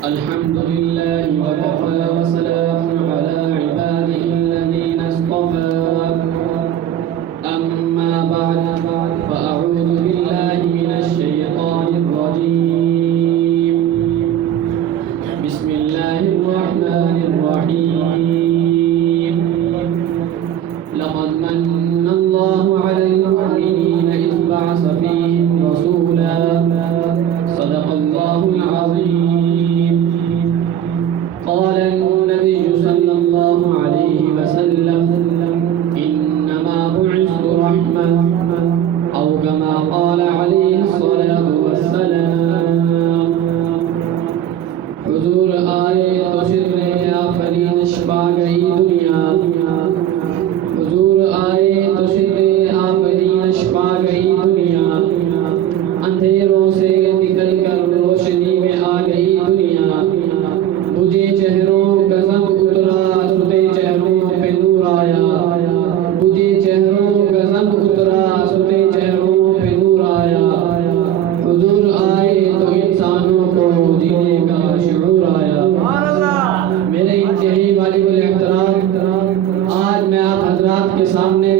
الحمد لله وكفى وسلام على عباده الذين اصطفى أما بعد فأعوذ بالله من الشيطان الرجيم بسم الله الرحمن الرحيم لقد من الله على المؤمنين إذ بعث فيهم رسولا صدق الله العظيم قال النبي صلى الله عليه وسلم إنما بعثت رحمة أو كما قال عليه الصلاة والسلام حضور آئے تو شر آفرین اشبا گئی دنیا حضور آئے تو شر آفرین اشبا گئی دنیا اندھیروں سے نکل کر روشنی میں آ گئی دنیا بجھے چہروں کا غم اترا سدے چہروں پہ نور آیا بجھے چہروں کا غم اترا سدے چہروں پہ نور آیا حضور آئے تو انسانوں کو جینے کا شعور آیا میرے انتہائی واجب الاحترام آج میں آپ حضرات کے سامنے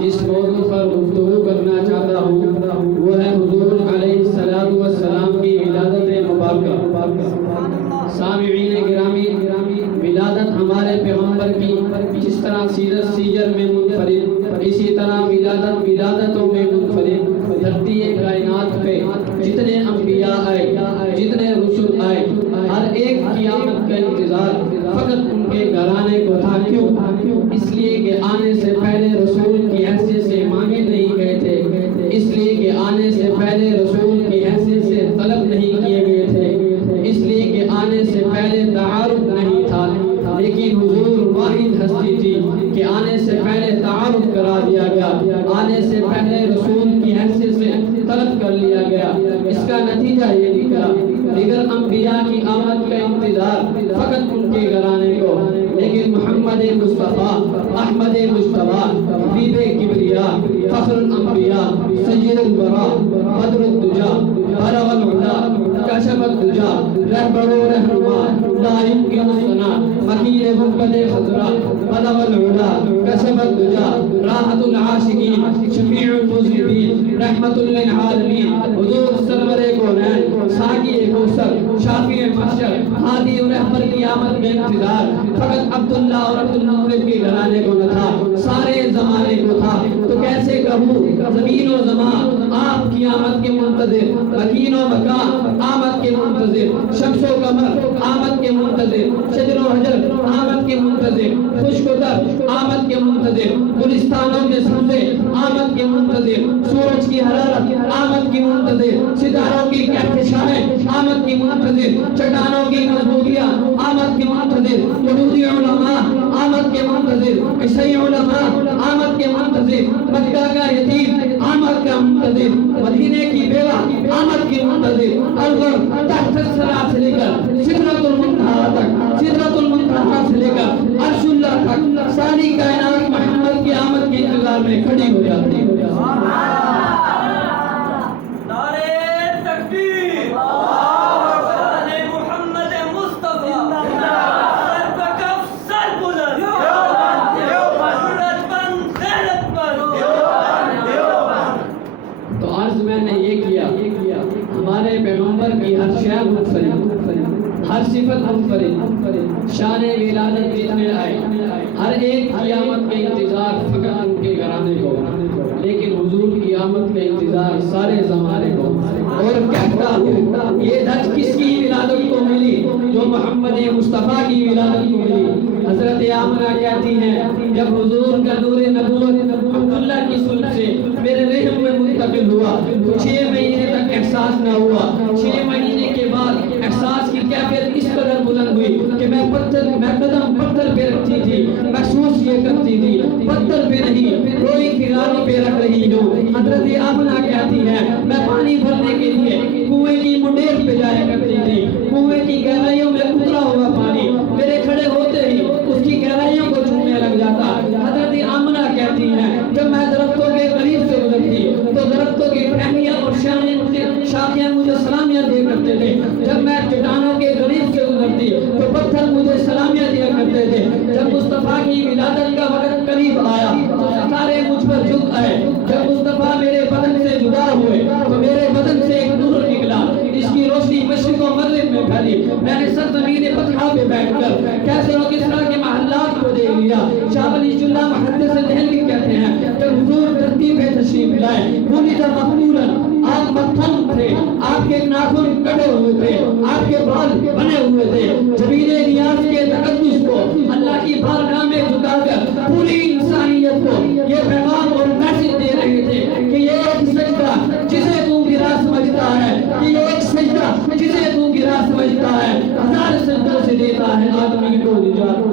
جس موضوع پر گفتگو کرنا چاہتا ہوں وہ ہے حضور علیہ الصلوۃ والسلام کی ولادت مبارکہ سامعین گرامی ولادت ہمارے پیغمبر کی جس طرح سیرت سیجر میں منفرد اسی طرح ولادتوں میں منفرد دھرتی کائنات پہ جتنے انبیاء آئے جتنے رسول آئے ہر ایک قیامت کا انتظار فقط ان کے گھرانے کو تھا کیوں اس لیے کہ آنے سے پہلے رسول کی حیثیت سے مانگے نہیں گئے تھے اس لیے کہ آنے سے پہلے رسول کی حیثیت سے طلب نہیں کیے گئے تھے اس لیے کہ آنے سے پہلے تعارف نہیں تھا لیکن حضور واحد ہستی تھی کہ آنے سے پہلے تعارف کرا دیا گیا آنے سے پہلے رسول کی حیثیت سے طلب کر لیا گیا اس کا نتیجہ یہ نکلا دیگر انبیاء کی آمد کا انتظار فقط ان کے گھرانے کو لیکن محمد مصطفیٰ احمد مصطفیٰ حبیب کبریا فخر الانبیاء سید الورا بدر الدجا برغ العلا کشف الدجا رہبر و رہنما لا يمكن الصنع مکین محمد خضرا بلغ العلا کشف الدجا راحت العاشقین شفیع المذنبین رحمت للعالمین حضور سرور کونین ساقی کوثر شافی محشر ہادی و رہبر کی آمد میں انتظار فقط عبداللہ اور عبدالمطلب کے گھرانے کو نہ تھا سارے زمانے کو تھا تو کیسے کہوں زمین و زمان آپ کی آمد کے منتظر مکین و مکان آمد کے منتظر شمس و قمر آمد کے منتظر شجر و حجر آمد کے منتظر خشک و تر آمد کے منتظر گلستانوں کے سبزے آمد کے منتظر سورج کی حرارت آمد کی منتظر ستاروں کی کہکشائیں آمد کی منتظر چٹانوں کی مضبوطیاں آمد کی منتظر یہودی علماء آمد کے منتظر عیسائی علماء آمد کے منتظر مکہ کا یتیم آمد کا منتظر مدینے کی بیوہ آمد کی منتظر الغر تحت الثرى سے لے کر سدرۃ المنتہا تک سدرۃ المنتہا سے لے کر عرش اللہ تک ساری کائنات محمد کی آمد کے انتظار میں کھڑی ہو جاتی ہے ہمارے پیغمبر کی ہر شے منفرد ہر صفت منفرد شان ولادت جتنے آئے ہر ایک کی آمد کے انتظار فقط ان کے گھرانے کو لیکن حضور کی آمد کے انتظار سارے زمانے کو اور کہتا ہوں یہ دھج کس کی ولادت کو ملی جو محمد مصطفیٰ کی ولادت کو ملی حضرت آمنہ کہتی ہیں جب حضور کا نور نبوت عبداللہ کی سلب سے میرے رحم میں منتقل ہوا 6 مہینے تک احساس نہ ہوا 6 مہینے کے بعد احساس کی کیفیت اس قدر بلند ہوئی کہ میں قدم پتھر پہ رکھتی تھی محسوس یہ کرتی تھی پتھر پہ نہیں روئی کی رانی پہ رکھ رہی ہوں حضرت آمنہ کہتی ہیں میں پانی بھرنے کے لیے کنویں کی منڈیر پہ جایا کرتی تھی کنویں کی گہرائیوں میں اترا ہوا پانی میرے کھڑے ہوتے ہی اس کی گہرائیوں کو چھونے لگ جاتا حضرت آمنہ کہتی ہیں جب میں درختوں کے قریب سے گزرتی تو درختوں کی ٹہنیاں اور شاخیاں مجھے سلامیاں دے کرتے تھے جب میں چٹانوں کے قریب بطحا پہ بیٹھ کر کیسے اور کس طرح کے محلات کو دیکھ لیا. شاہ ولی اللہ محدث دہلوی کہتے ہیں کہ حضور دھرتی پہ تشریف لائے بُنِدَ مَقْبُولًا، آپ متھم تھے، آپ کے ناخن کٹے ہوئے تھے، آپ کے بال بنے ہوئے تھے. جبین نیاز کے تقدس کو اللہ کی بارگاہ میں جھکا کر پوری انسانیت کو یہ پیغام اور میسج دے رہے تھے کہ یہ ایک سجدہ جسے تو گرا سمجھتا ہے، کہ یہ ایک سجدہ جسے تو گرا سمجھتا ہے ہزار سجدوں سے دیتا ہے آدمی کو نجات.